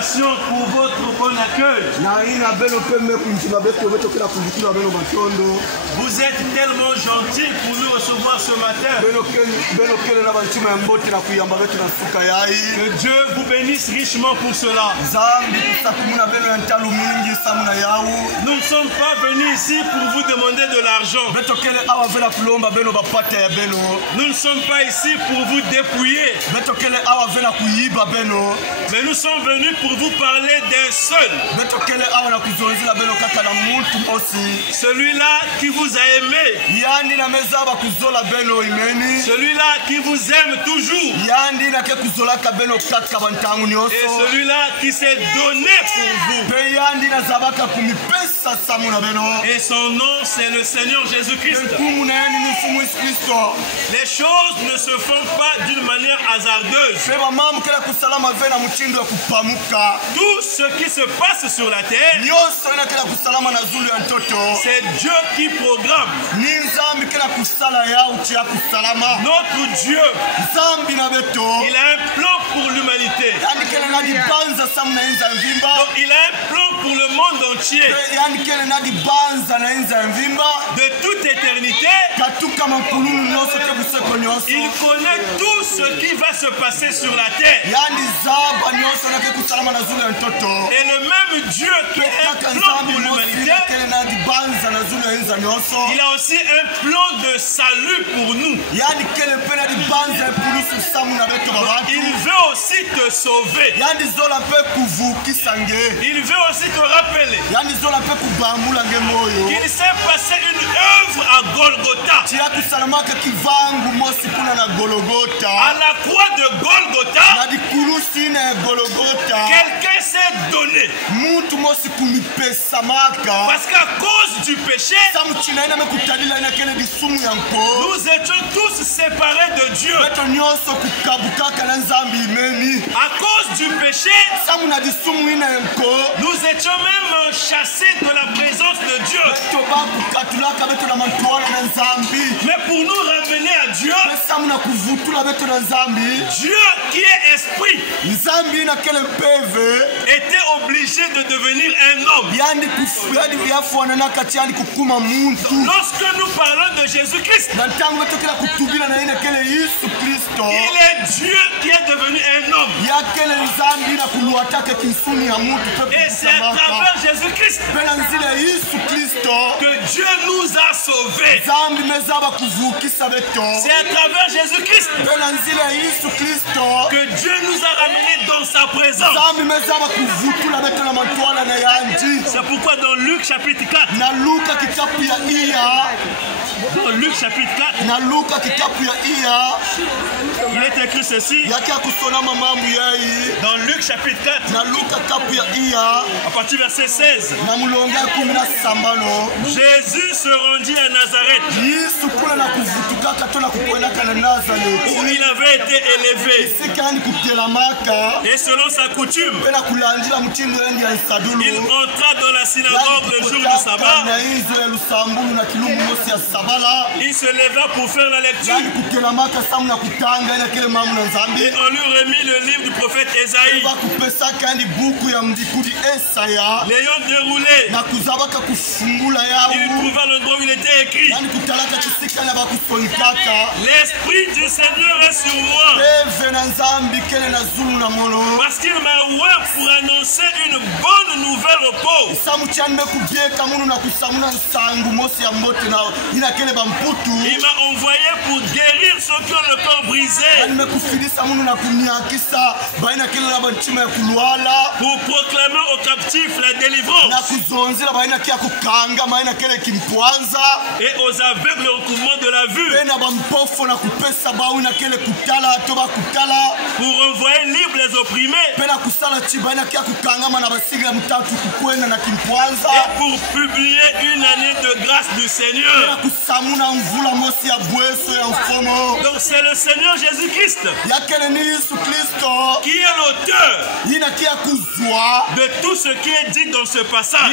félicitations pour votre bon accueil. Vous êtes tellement gentils pour nous recevoir ce matin. Que Dieu vous bénisse richement pour cela. Nous ne sommes pas venus ici pour vous demander de l'argent. Nous ne sommes pas ici pour vous dépouiller. Mais nous sommes venus pour vous parler d'un seul. Celui-là qui vous a aimé. Celui-là qui vous aime toujours. Et celui-là qui s'est donné pour vous. Et son nom, c'est le Seigneur Jésus-Christ. Les choses ne se font pas d'une manière hasardeuse. Tout ce qui se passe sur la terre, c'est Dieu qui programme. Notre Dieu, il a un plan pour l'humanité. Il a un plan pour le monde entier. De toute éternité, il connaît tout ce qui va se passer sur la terre. Et le même Dieu qui a un plan pour l'humanité, il a aussi un plan de salut pour nous. Il veut aussi te sauver. Il veut aussi te rappeler qu'il s'est passé une œuvre à Golgotha. À la croix de Golgotha, quelqu'un s'est donné. Parce qu'à cause du péché, nous étions tous séparés de Dieu. À cause du péché, nous étions même chassés de la présence de Dieu. Mais pour nous ramener à Dieu, Dieu qui est esprit était obligé de devenir un homme. Lorsque nous parlons de Jésus-Christ, il est Dieu qui est devenu un homme. Et c'est à travers Jésus-Christ que Dieu nous a sauvés. C'est à travers Jésus-Christ que Dieu nous a ramenés dans sa présence. C'est pourquoi dans Luc chapitre 4, dans Luc chapitre 4, il est écrit ceci. Dans Luc chapitre 4, à partir du verset 16, Jésus se rendit à Nazareth, où il avait été élevé. Et selon sa coutume, il entra dans la synagogue le jour du sabbat. Il se leva pour faire la lecture. Et on lui remit le livre du prophète Esaïe. L'ayant déroulé, il trouva l'endroit où il était écrit: l'Esprit du Seigneur est sur moi, parce qu'il m'a oint pour annoncer une bonne nouvelle aux pauvres. Il m'a envoyé pour guérir ceux qui ont le corps brisé, pour proclamer aux captifs la délivrance et aux aveugles le recouvrement de la vue, pour envoyer libres les opprimés, et pour publier une année de grâce du Seigneur. Donc c'est le Seigneur Jésus-Christ qui est l'auteur de tout ce qui est dit dans ce passage.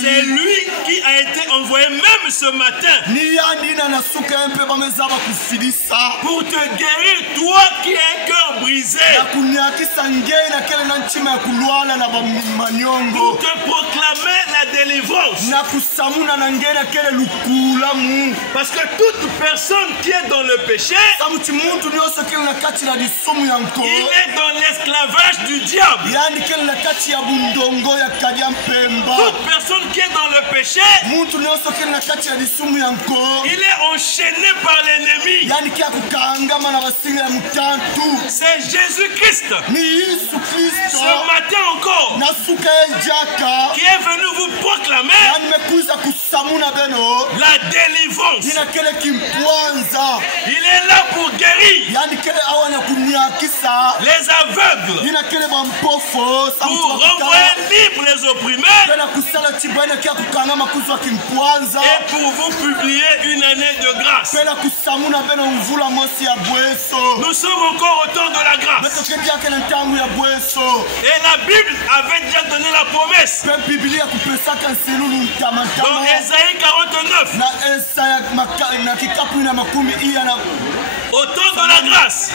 C'est lui qui a été envoyé même ce matin pour te guérir, toi qui as un cœur brisé. Pour te proclamer la délivrance. Parce que toute personne qui est dans le péché, il est dans l'esclavage du diable. Toute personne qui est dans le péché, il est enchaîné par l'ennemi. C'est Jésus-Christ. Ce matin encore, qui est venu vous proclamer la délivrance. Il est là pour guérir les aveugles, pour renvoyer libre les opprimés et pour vous publier une année de grâce. Nous sommes encore au temps de la grâce. Et la Bible avait déjà donné la promesse. Dans Ésaïe 49. Au temps de la grâce,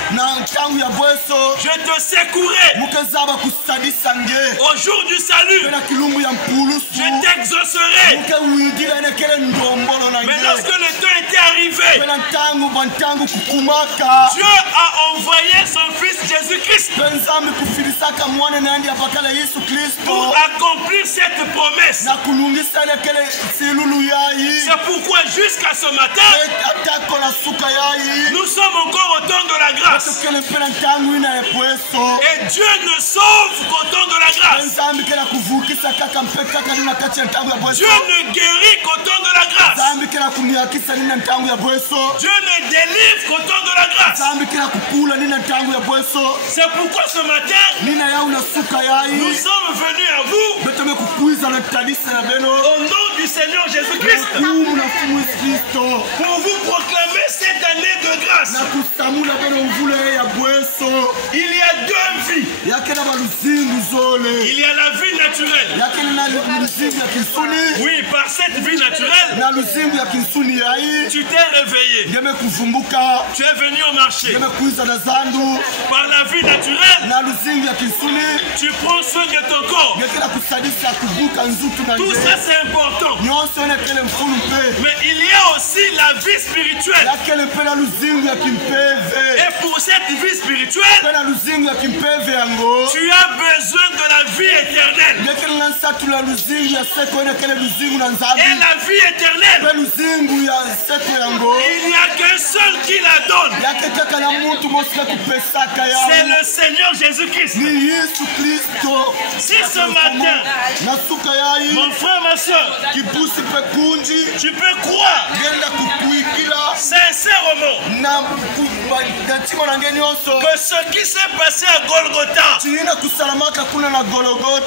je te secouerai. Au jour du salut, je t'exaucerai. Mais lorsque le temps était arrivé, Dieu a envoyé son fils Jésus-Christ pour accomplir cette promesse. C'est pourquoi jusqu'à ce matin, nous sommes encore au temps de la grâce. Et Dieu ne sauve qu'au temps de la grâce. Dieu ne guérit qu'au temps de la grâce. Dieu ne délivre qu'au temps de la grâce. C'est pourquoi ce matin, nous sommes venus à vous au nom du Seigneur Jésus-Christ pour vous proclamer cette année de grâce. Il y a deux vies. Il y a la vie naturelle. Oui, par cette vie naturelle, tu t'es réveillé. Tu es venu au marché. Par la vie naturelle, tu prends soin de ton corps. Tout ça c'est important. Mais il y a aussi la vie spirituelle. Et pour cette vie spirituelle, tu as besoin de la vie éternelle. Et la vie éternelle, il n'y a qu'un seul qui la donne. C'est le Seigneur Jésus-Christ. Si ce matin, mon frère, ma soeur, tu peux croire sincèrement que ce qui s'est passé à Golgotha,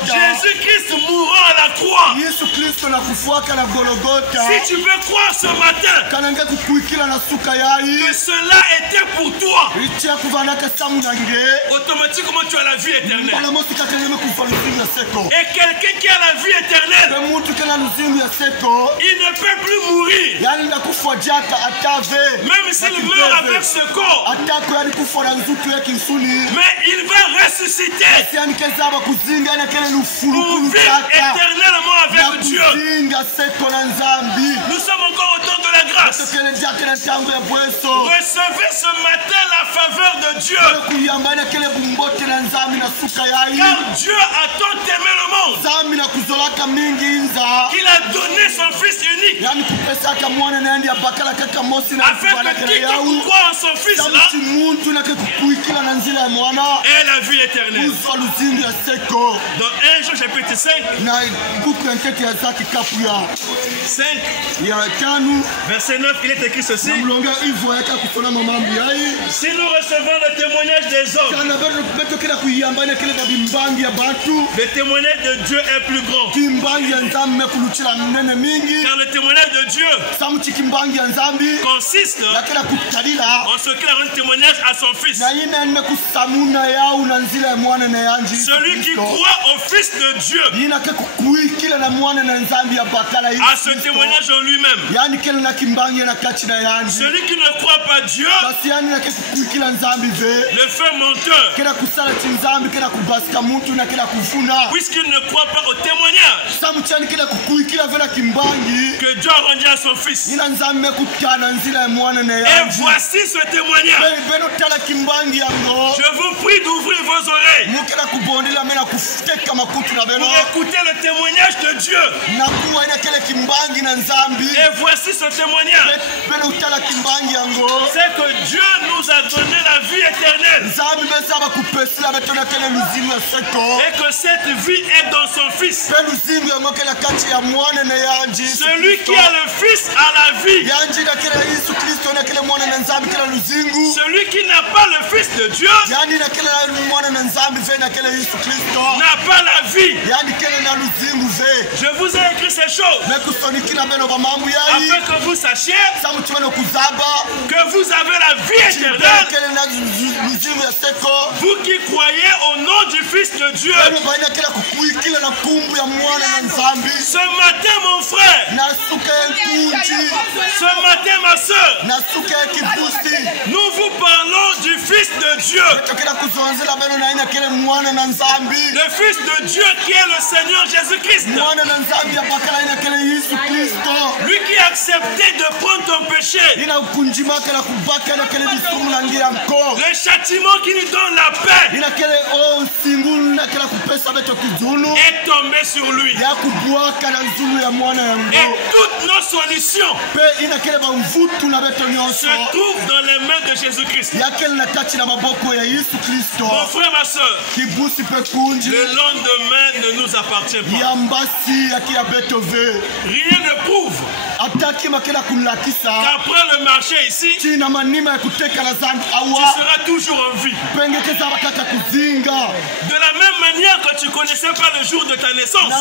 Jésus-Christ mourant à la croix, si tu peux croire ce matin que cela était pour toi, automatiquement tu as la vie éternelle. Et quelqu'un qui a la vie éternelle, il ne peut plus mourir. Même s'il meurt avec ce corps, mais il va ressusciter pour vivre éternellement avec Dieu. Nous sommes encore au temps de la grâce. Recevez ce matin la faveur de Dieu. Car Dieu a tant aimé le monde qu'il a donné son Fils unique, afin que quiconque croit en son Fils là ait la vie éternelle. Dans 1 Jean chapitre 5, verset 9, il est écrit ceci: si nous recevons le témoignage des hommes, le témoignage de Dieu est plus grand. Car le témoignage de Dieu consiste en ce qu'il a rendu témoignage à son Fils. Celui qui croit au Fils de Dieu a ce témoignage en lui-même. Celui qui ne croit pas Dieu le fait menteur, puisqu'il ne croit pas au témoignage que Dieu a rendu à son Fils. Et voici ce témoignage. Je vous prie d'ouvrir vos oreilles pour écouter le témoignage de Dieu. Et voici ce témoignage. C'est que Dieu nous a donné la vie éternelle. Et que cette vie est dans son Fils. Celui qui a le Fils a la vie. Celui qui n'a pas le Fils de Dieu n'a pas la vie. Je vous ai écrit ces choses afin que vous sachiez que vous avez la vie éternelle. Vous qui croyez au nom du Fils de Dieu. Ce matin, mon frère, ce matin, ma soeur, nous vous parlons du Fils de Dieu. Le Fils de Dieu qui est le Seigneur Jésus-Christ. Lui qui a accepté de prendre ton péché. Le châtiment qui nous donne la paix est tombé sur lui. Et toutes nos solutions se trouvent dans les mains de Jésus-Christ. Mon frère, ma soeur, le lendemain ne nous appartient pas. Rien ne prouve qu'après le marché ici, tu seras toujours en vie. De la même manière que tu ne connaissais pas le jour de ta naissance,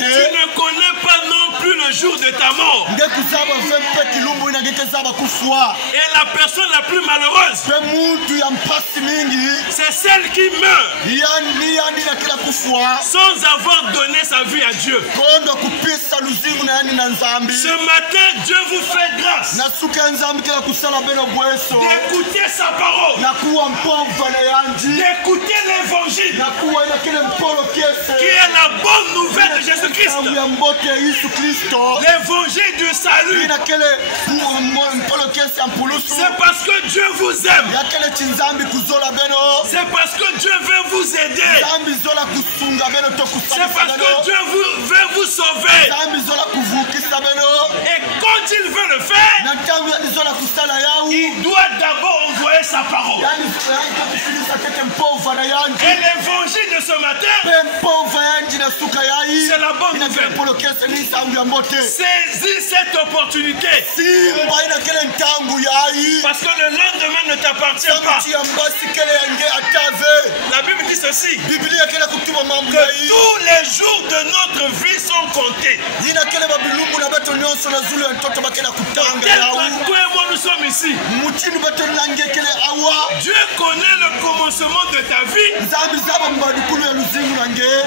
tu ne connais pas non plus le jour de ta mort. Et la personne la plus malheureuse, c'est celle qui meurt sans avoir donné sa vie à Dieu. Ce matin, Dieu vous fait grâce d'écouter sa parole, d'écouter l'évangile qui est la bonne nouvelle de Jésus-Christ, l'évangile du salut. C'est parce que Dieu vous aime, c'est parce que Dieu veut vous aider, c'est parce que Dieu veut vous sauver. Et quand il veut le faire, il doit d'abord envoyer sa parole. Et l'évangile de ce matin, c'est la bonne nouvelle. Saisis cette opportunité, parce que le lendemain ne t'appartient pas. La Bible dit ceci, que tous les jours de notre vie sont comptés. Tel que toi et moi nous sommes ici, Dieu connaît le commencement de ta vie.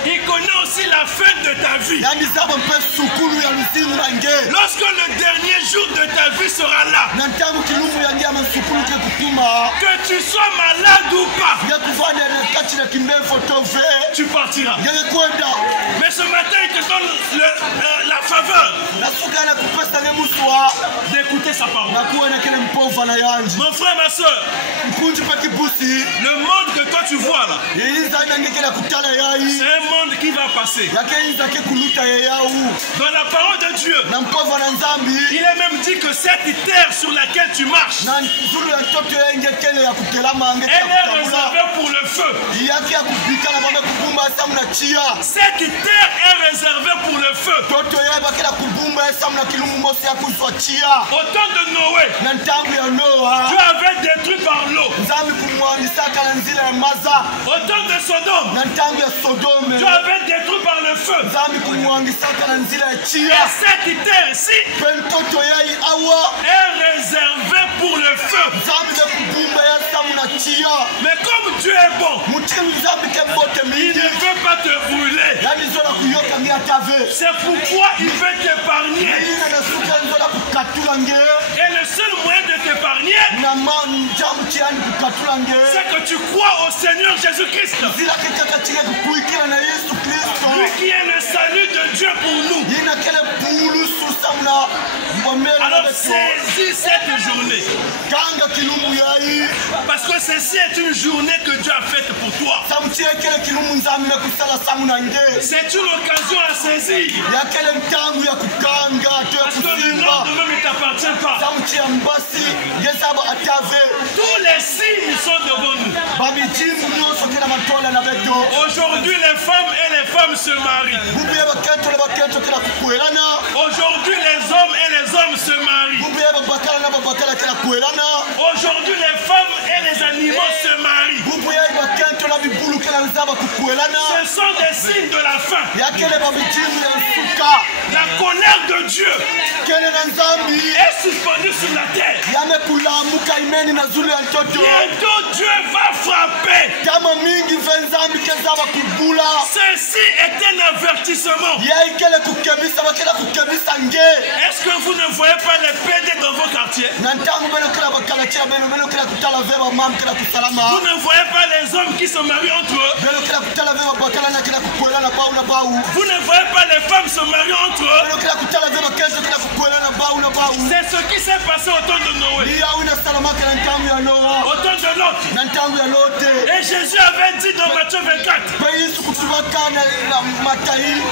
Il connaît aussi la fin de ta vie. Lorsque le dernier jour de ta vie sera là, que tu sois malade ou pas, tu partiras. Mais ce matin, il te donne la faveur d'écouter sa parole. Mon frère, ma soeur, le monde que toi tu vois là, c'est un monde qui va passer. Dans la parole de Dieu, il est même dit que cette terre sur laquelle tu marches, elle est réservée pour le feu. Cette terre est réservée pour le feu. Au temps de Noé, Dieu avait détruit par l'eau Au temps de Sodome, Dieu avait détruit par le feu. Et cette terre-ci est réservée pour le feu. Mais comme Dieu est bon, il ne veut pas te brûler. C'est pourquoi il veut t'épargner. Et le seul moyen de t'épargner, c'est que tu crois au Seigneur Jésus-Christ. Lui qui est le salut de Dieu pour nous. Alors saisis cette journée. Parce que ceci est une journée que Dieu a faite pour toi. C'est une occasion à saisir. Parce que le lendemain ne t'appartient pas. Tous les signes sont devant nous. Aujourd'hui les femmes et les femmes se marient. Aujourd'hui les hommes et les hommes se marient. Aujourd'hui les femmes et les animaux se marient. Ce sont des signes de la fin. La colère de Dieu est suspendue sur la terre. Bientôt Dieu va frapper. Ceci est un avertissement. Est-ce que vous ne voyez pas les PD dans vos quartiers? Vous ne voyez pas les hommes qui se marient entre eux? Vous ne voyez pas les femmes se marier entre eux? C'est ce qui s'est passé au temps de Noé, au temps de Lot. Et Jésus avait dit dans Matthieu 24,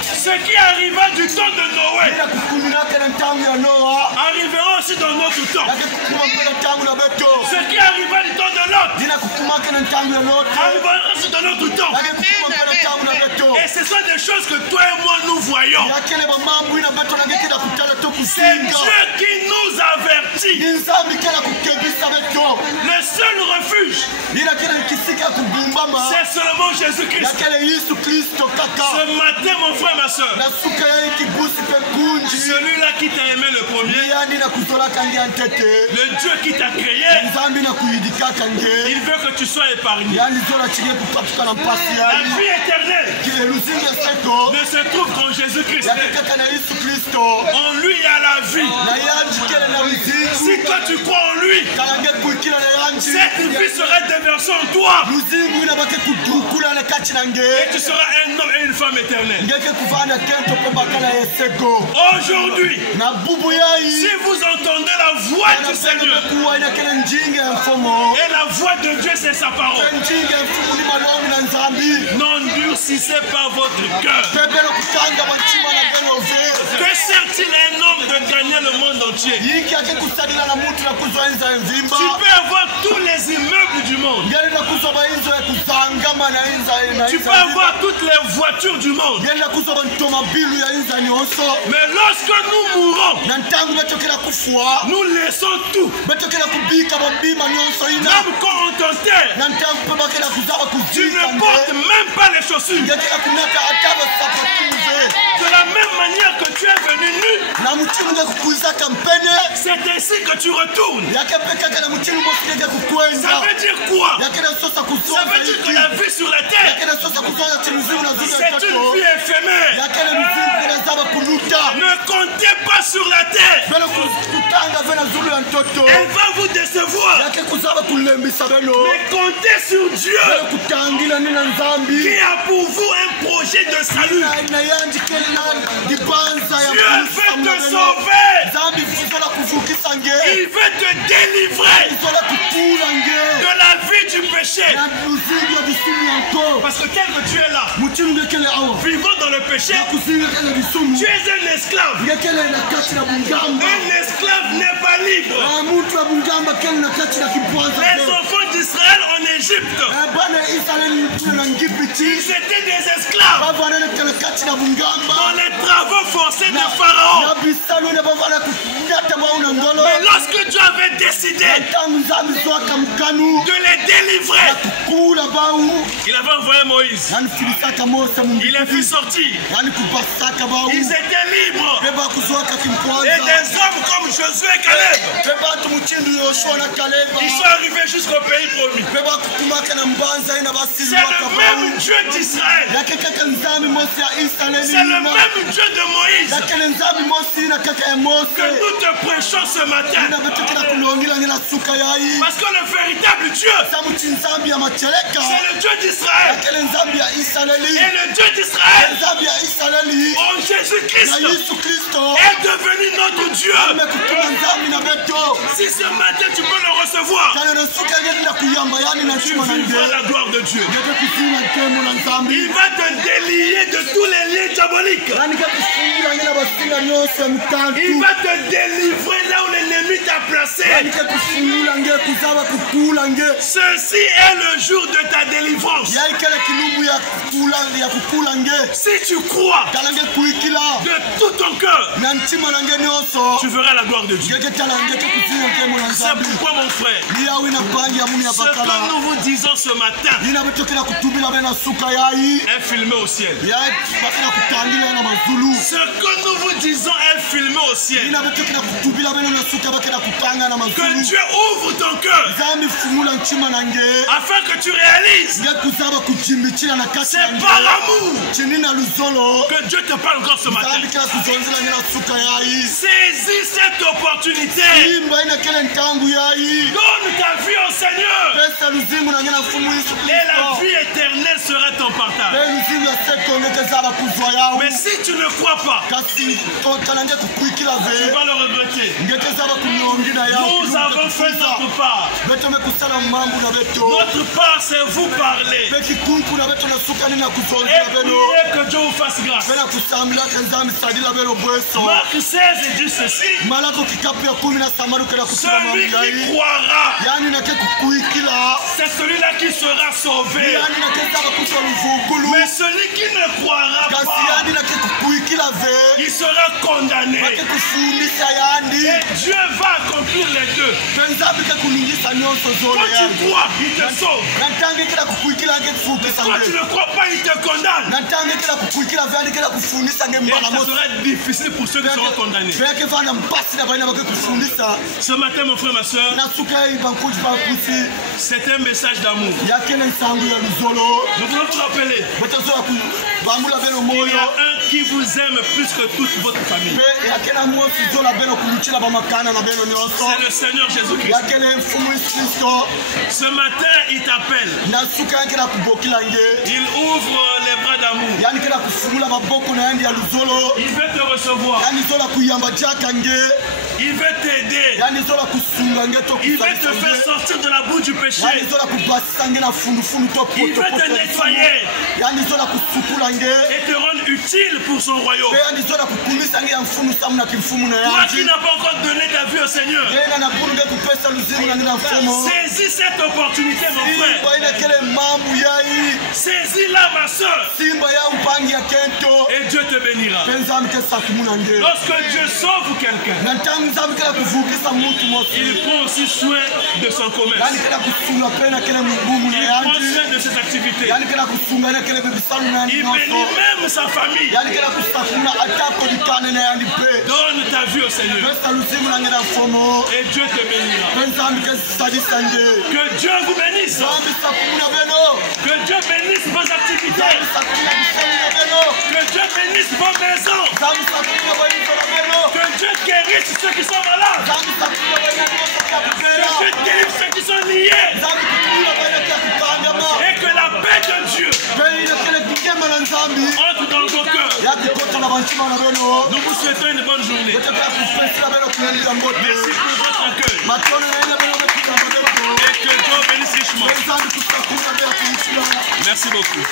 ce qui arriva du temps de Noé arrivera aussi dans notre temps. Ce qui arriva du temps de Lot arrivera aussi dans notre temps. Et ce sont des choses que toi et moi nous voyons. C'est Dieu qui nous avertit. Le seul refuge, c'est seulement Jésus-Christ. Ce matin, mon frère, ma soeur, celui-là qui t'a aimé le premier, le Dieu qui t'a créé, il veut que tu sois épargné. La vie éternelle ne se trouve qu'en Jésus-Christ. En lui, il y a la vie. Si toi tu crois en lui, cette vie sera déversée en toi. Et tu seras un homme et une femme éternelle. Aujourd'hui, si vous entendez la voix du Seigneur, et la voix de Dieu, c'est sa parole, n'endurcissez pas votre cœur. Que sert-il un homme de gagner le monde entier? Tu peux avoir tous les immeubles du monde. Tu peux avoir toutes les voitures du monde. Mais lorsque nous mourons, nous laissons tout. Même quand on t'enterre, tu ne portes même pas les chaussures. De la même manière que tu es venu nu, c'est ainsi que tu retournes. Ça veut dire quoi? Ça veut dire que la vie sur la terre, c'est une vie éphémère. Ne comptez pas sur la terre. Elle va vous décevoir. Mais comptez sur Dieu qui a pour vous un projet de salut. Dieu veut te sauver. Il veut te délivrer de la vie du péché. Parce que tel que tu es là, vivant dans le péché, tu es un esclave. Un esclave n'est pas libre. Les enfants d'Israël en Égypte Égypte. Ils étaient des esclaves dans les travaux forcés de Pharaon. Mais lorsque Dieu avait décidé de les délivrer, il avait envoyé Moïse. Il les fit sortir. Ils étaient libres. Et des hommes comme Josué et Caleb, ils sont arrivés jusqu'au pays promis. C'est le même Dieu d'Israël. C'est le même Dieu de Moïse que nous te prêchons ce matin. Parce que le véritable Dieu, c'est le Dieu d'Israël. Et le Dieu d'Israël, en Jésus-Christ, est devenu notre Dieu. Si ce matin tu peux le recevoir, tu vivras la gloire de Dieu. Il va te délier de tous les liens diaboliques. Il va te délivrer là où l'ennemi t'a placé. Ceci est le jour de ta délivrance. Si tu crois de tout ton cœur, tu verras la gloire de Dieu. C'est pourquoi mon frère, ce que nous vous disons ce matin est filmé au ciel. Ce que nous vous disons est filmé au ciel. Que Dieu ouvre ton cœur afin que tu réalises c'est par amour que Dieu te parle encore ce matin. Saisis cette opportunité. Donne ta vie au Seigneur. Et la vie éternelle sera ton partage. Mais si tu ne crois pas, tu vas le regretter. Nous avons fait notre part. Notre part, c'est vous parler. Et prier que Dieu vous fasse grâce. Marc 16 dit ceci. Celui qui croira, c'est celui-là qui sera sauvé. Mais celui qui ne croira pas, il sera condamné. Et Dieu va accomplir les deux. Quand tu crois, il te sauve. Quand tu ne crois pas, il te condamne. Et ça sera difficile pour ceux qui seront condamnés. Ce matin, mon frère, ma soeur, c'est un message d'amour. Nous voulons vous rappeler, il y a un qui vous aime plus que toute votre famille. C'est le Seigneur Jésus-Christ. Ce matin, il t'appelle. Il ouvre les bras d'amour. Il veut te recevoir. Il veut t'aider. Il veut te faire sortir de la boue du péché. Il veut te nettoyer et te rendre utile pour son royaume. Toi qui n'as pas encore donné ta vie au Seigneur, saisis cette opportunité, mon frère. Saisis-la, ma soeur. Et Dieu te bénira. Lorsque Dieu sauve quelqu'un, il prend aussi soin de son commerce. Il prend soin de ses activités. Il bénit même sa famille. Donne ta vie au Seigneur. Et Dieu te bénira. Que Dieu vous bénisse. Que Dieu bénisse vos activités. Que Dieu bénisse vos maisons. Que Dieu guérisse ceux qui sont malades. Que Dieu délivre ceux qui sont liés. Et que la paix de Dieu entre dans vos cœurs. Nous vous souhaitons une bonne journée. Merci pour votre accueil. Et que Dieu bénisse richement. Merci beaucoup.